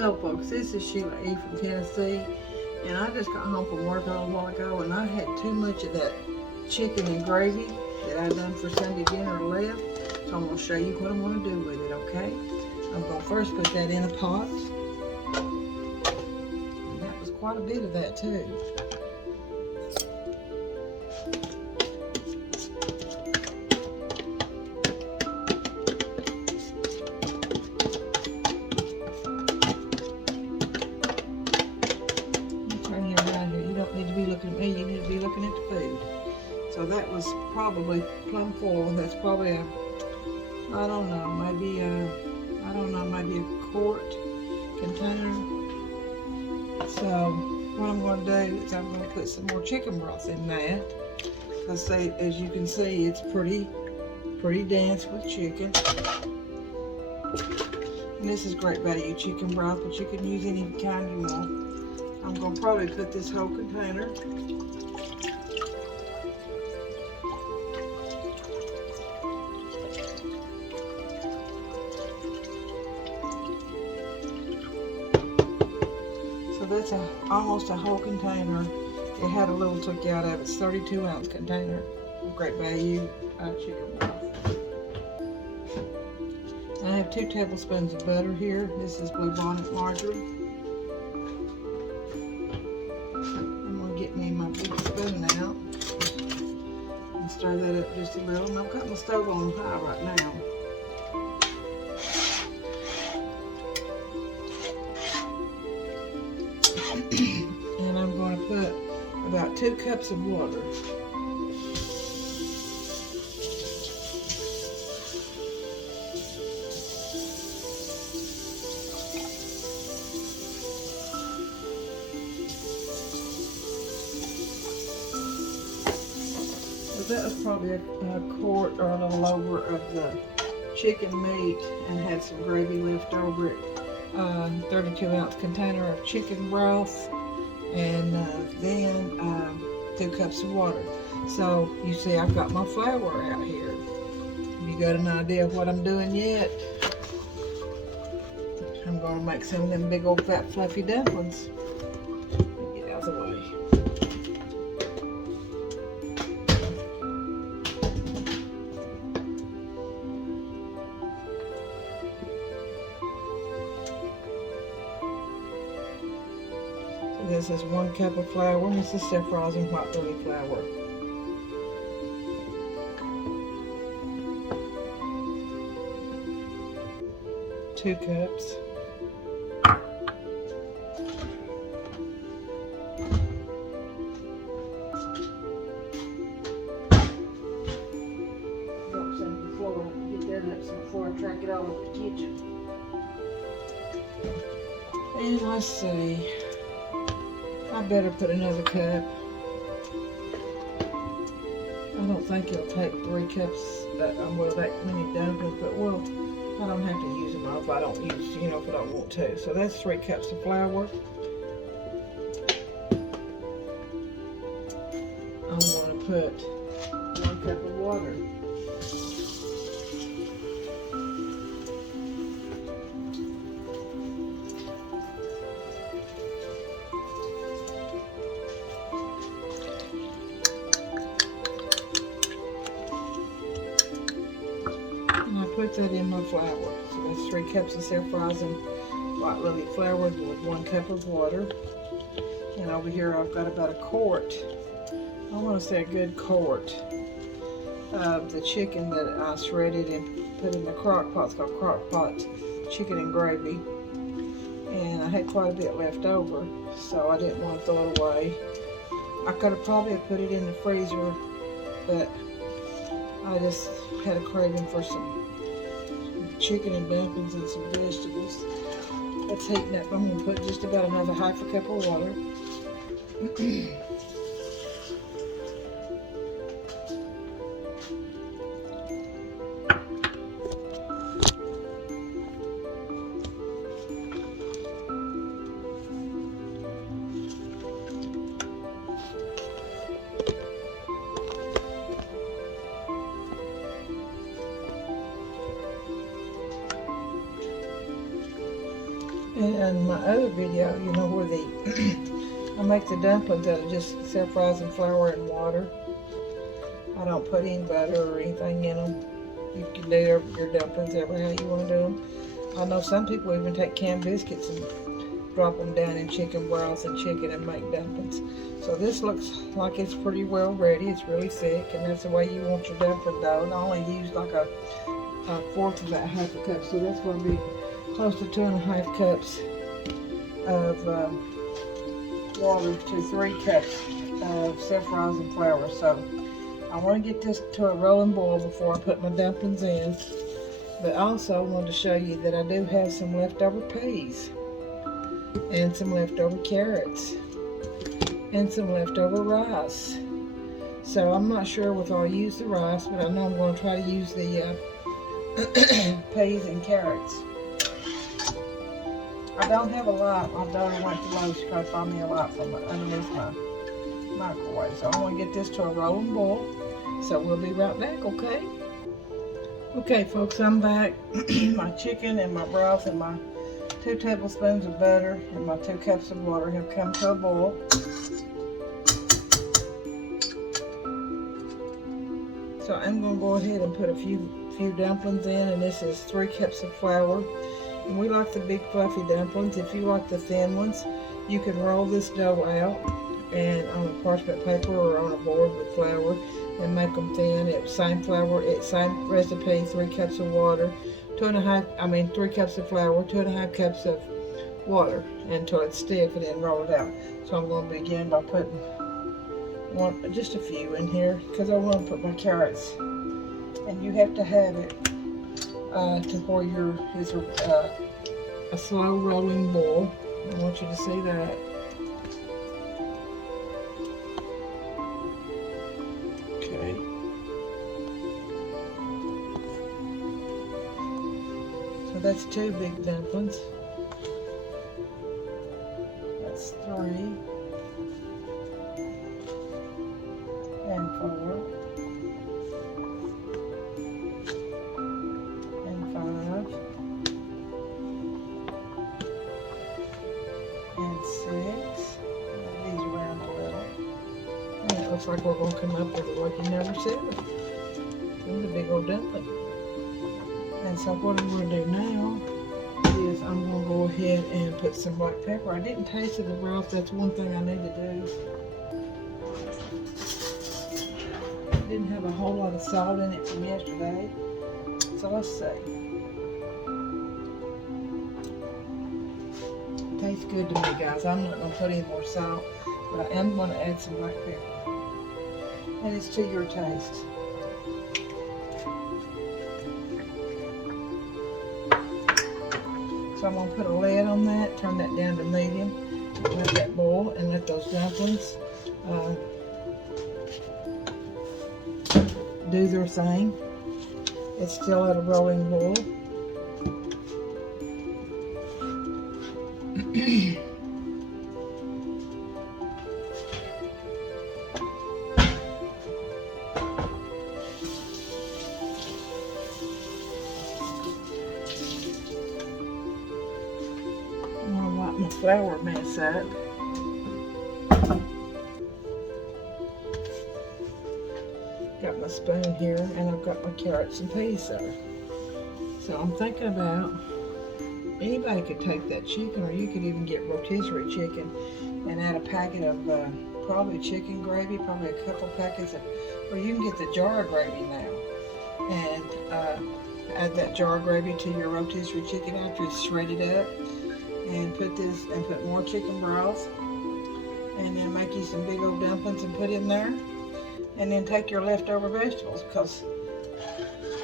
Hello folks, this is Sheila E. from Tennessee, and I just got home from work a little while ago, and I had too much of that chicken and gravy that I done for Sunday dinner left, so I'm going to show you what I'm going to do with it, okay? I'm going to first put that in a pot, and that was quite a bit of that too. Looking at me, you need to be looking at the food. So that was probably plumb full. That's probably a, maybe a quart container. So what I'm going to do is I'm going to put some more chicken broth in that. Because as you can see, it's pretty dense with chicken. And this is great value chicken broth, but you can use any kind you want. I'm going to probably put this whole container. So that's almost a whole container. It had a little took out of it. It's 32-ounce container of great value chicken broth. I have 2 tablespoons of butter here. This is Blue Bonnet margarine. Get me my big spoon out and stir that up just a little. And I've got my stove on high right now. And I'm going to put about 2 cups of water. That was probably a quart or a little over of the chicken meat, and had some gravy left over it. 32-ounce container of chicken broth, and then 2 cups of water. So you see I've got my flour out here. Have you got an idea of what I'm doing yet? I'm going to make some of them big old fat fluffy dumplings. Get out of the way. This is 1 cup of flour, and this is self-rising white lily flour. Two cups. Drop some of the flour, get that up some before I track it all over the kitchen. And let's see. I better put another cup. I don't think it'll take 3 cups, that many dumplings, but well, I don't have to use them all if I don't use, if I don't want to. So that's 3 cups of flour. I'm going to put 1 cup of water. Put that in my flour. So that's 3 cups of self-rising white lily flour with 1 cup of water. And over here I've got about a quart, I want to say a good quart, of the chicken that I shredded and put in the crock pot. It's called Crock Pot chicken and gravy. And I had quite a bit left over, so I didn't want to throw it away. I could have probably put it in the freezer, but I just had a craving for some chicken and dumplings and some vegetables. That's heating up. I'm going to put just about another half a cup of water. And my other video, you know, where I make the dumplings out of just self-rising flour and water. I don't put any butter or anything in them. You can do your dumplings ever how you want to do them. I know some people even take canned biscuits and drop them down in chicken broth and chicken and make dumplings. So this looks like it's pretty well ready. It's really thick, and that's the way you want your dumpling dough. And I only use like a fourth of that, half a cup. So that's going to be close to 2.5 cups of water to 3 cups of self-rising flour. So I want to get this to a rolling boil before I put my dumplings in. But also I wanted to show you that I do have some leftover peas and some leftover carrots and some leftover rice. So I'm not sure if I'll use the rice, but I know I'm going to try to use the peas and carrots. I don't have a lot. My daughter went to Lowe's to try to find me a lot from underneath my microwave. So I'm going to get this to a rolling boil. So we'll be right back, okay? Okay, folks, I'm back. My chicken and my broth and my 2 tablespoons of butter and my 2 cups of water have come to a boil. So I'm going to go ahead and put a few dumplings in, and this is 3 cups of flour. And we like the big fluffy dumplings. If you like the thin ones, you can roll this dough out and on a parchment paper or on a board with flour and make them thin. It's same flour, same recipe, 3 cups of water, 3 cups of flour, 2.5 cups of water until it's stiff, and then roll it out. So I'm going to begin by putting just a few in here because I want to put my carrots. And you have to have it to where it's a slow rolling boil. I want you to see that. Okay. So that's 2 big dumplings. That's 3 and 4. Looks like we're going to come up with a lucky number 7. It's a big old dumpling. And so what I'm going to do now is I'm going to go ahead and put some black pepper. I didn't taste the broth. That's one thing I need to do. Didn't have a whole lot of salt in it from yesterday. So let's see. Tastes good to me, guys. I'm not going to put any more salt, but I am going to add some black pepper. And it's to your taste. So I'm going to put a lid on that, turn that down to medium, let that boil, and let those dumplings do their thing. It's still at a rolling boil. My flour mess up. Got my spoon here, and I've got my carrots and peas there. So I'm thinking about, anybody could take that chicken, or you could even get rotisserie chicken and add a packet of probably chicken gravy, probably a couple packets of, or you can get the jar gravy now, and add that jar gravy to your rotisserie chicken after it's shredded up. And put more chicken broth, and then make you some big old dumplings and put in there, and then take your leftover vegetables, because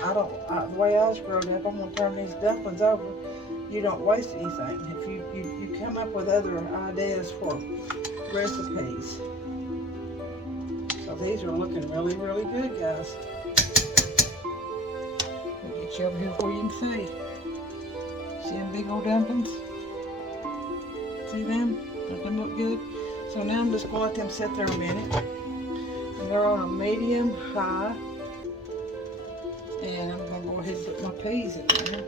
the way I was growing up, I'm going to turn these dumplings over. You don't waste anything if you come up with other ideas for recipes. So these are looking really, really good, guys. I'll get you over here where you can see. See them big old dumplings? See them? Don't them look good? So now I'm just going to let them sit there a minute. And they're on a medium high. And I'm going to go ahead and put my peas in there.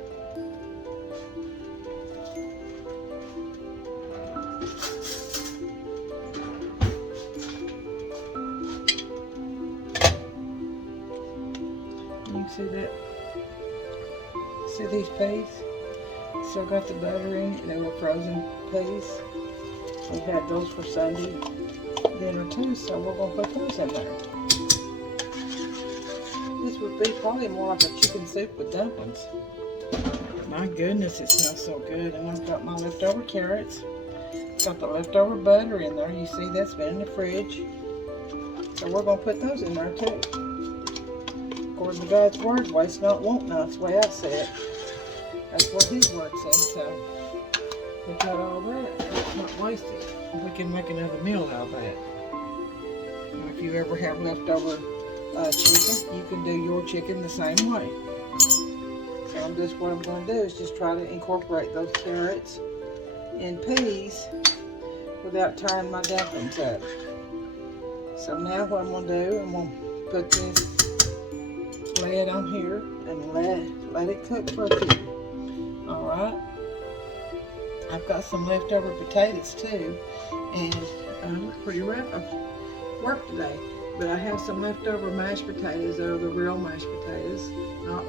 See these peas? Still got the butter in it. They were frozen peas. We had those for Sunday dinner too, so we're going to put those in there. This would be probably more like a chicken soup with dumplings. My goodness, it smells so good. And I've got my leftover carrots. Got the leftover butter in there. You see that's been in the fridge. So we're going to put those in there too. According to God's word, waste not, want not. That's the way I say it. That's what His word says. So we got all that. It's not wasted. We can make another meal out of that. If you ever have leftover chicken, you can do your chicken the same way. So what I'm going to do is just try to incorporate those carrots and peas without tearing my dumplings up. So now what I'm going to do, I'm going to put this lid on here and let it cook for a few. Alright. I've got some leftover potatoes too, and I'm pretty rough. I've worked today, but I have some leftover mashed potatoes. They're the real mashed potatoes, not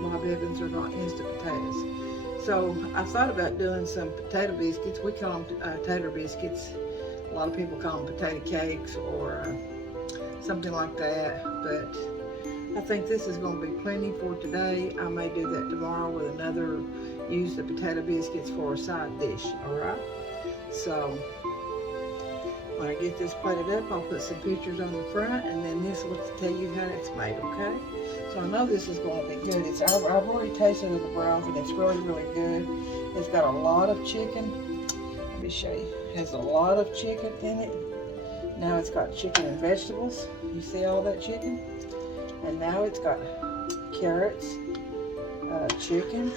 Bob Evans or not instant potatoes. So I thought about doing some potato biscuits. We call them tater biscuits. A lot of people call them potato cakes or something like that, but I think this is going to be plenty for today. I may do that tomorrow with another, use the potato biscuits for a side dish, alright? So when I get this plated up, I'll put some pictures on the front, and then this will tell you how it's made, okay? So I know this is going to be good. I've already tasted the broth, and it's really, really good. It's got a lot of chicken. Let me show you. It has a lot of chicken in it. Now it's got chicken and vegetables. You see all that chicken? And now it's got carrots, chicken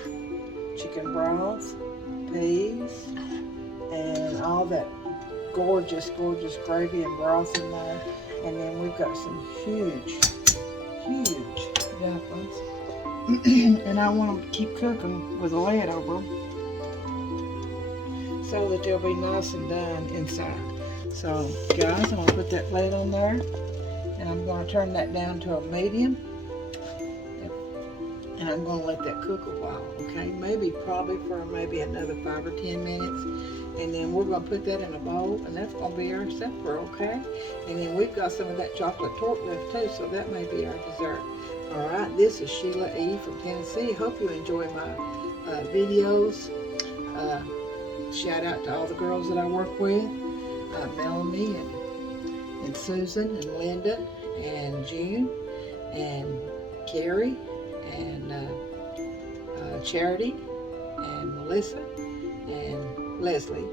broth, peas, and all that gorgeous gravy and broth in there. And then we've got some huge dumplings. And I want them to keep cooking with a lid over them so that they'll be nice and done inside. So guys, I'm going to put that lid on there, and I'm going to turn that down to a medium, and I'm going to let that cook a while, okay? Probably for another 5 or 10 minutes, and then we're going to put that in a bowl, and that's going to be our supper, okay? And then we've got some of that chocolate torte left too, so that may be our dessert. All right, this is Sheila E. from Tennessee. Hope you enjoy my videos. Shout out to all the girls that I work with, Melanie and Susan and Linda and June and Carrie and Charity and Melissa and Leslie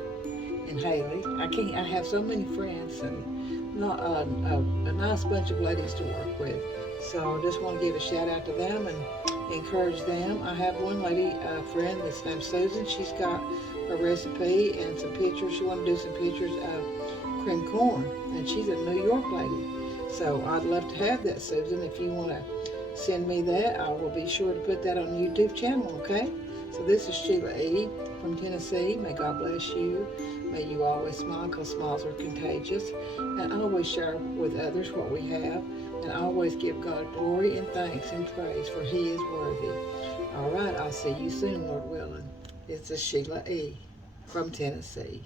and Haley. I have so many friends and not a nice bunch of ladies to work with. So I just want to give a shout out to them and encourage them. I have one lady friend that's named Susan. She's got a recipe and some pictures. She wants to do some pictures of cream corn, and she's a New York lady. So I'd love to have that, Susan. If you want to send me that, I will be sure to put that on the YouTube channel, okay? So this is Sheila E. from Tennessee. May God bless you. May you always smile, because smiles are contagious. And always share with others what we have. And always give God glory and thanks and praise, for He is worthy. All right, I'll see you soon, Lord willing. It's a Sheila E. from Tennessee.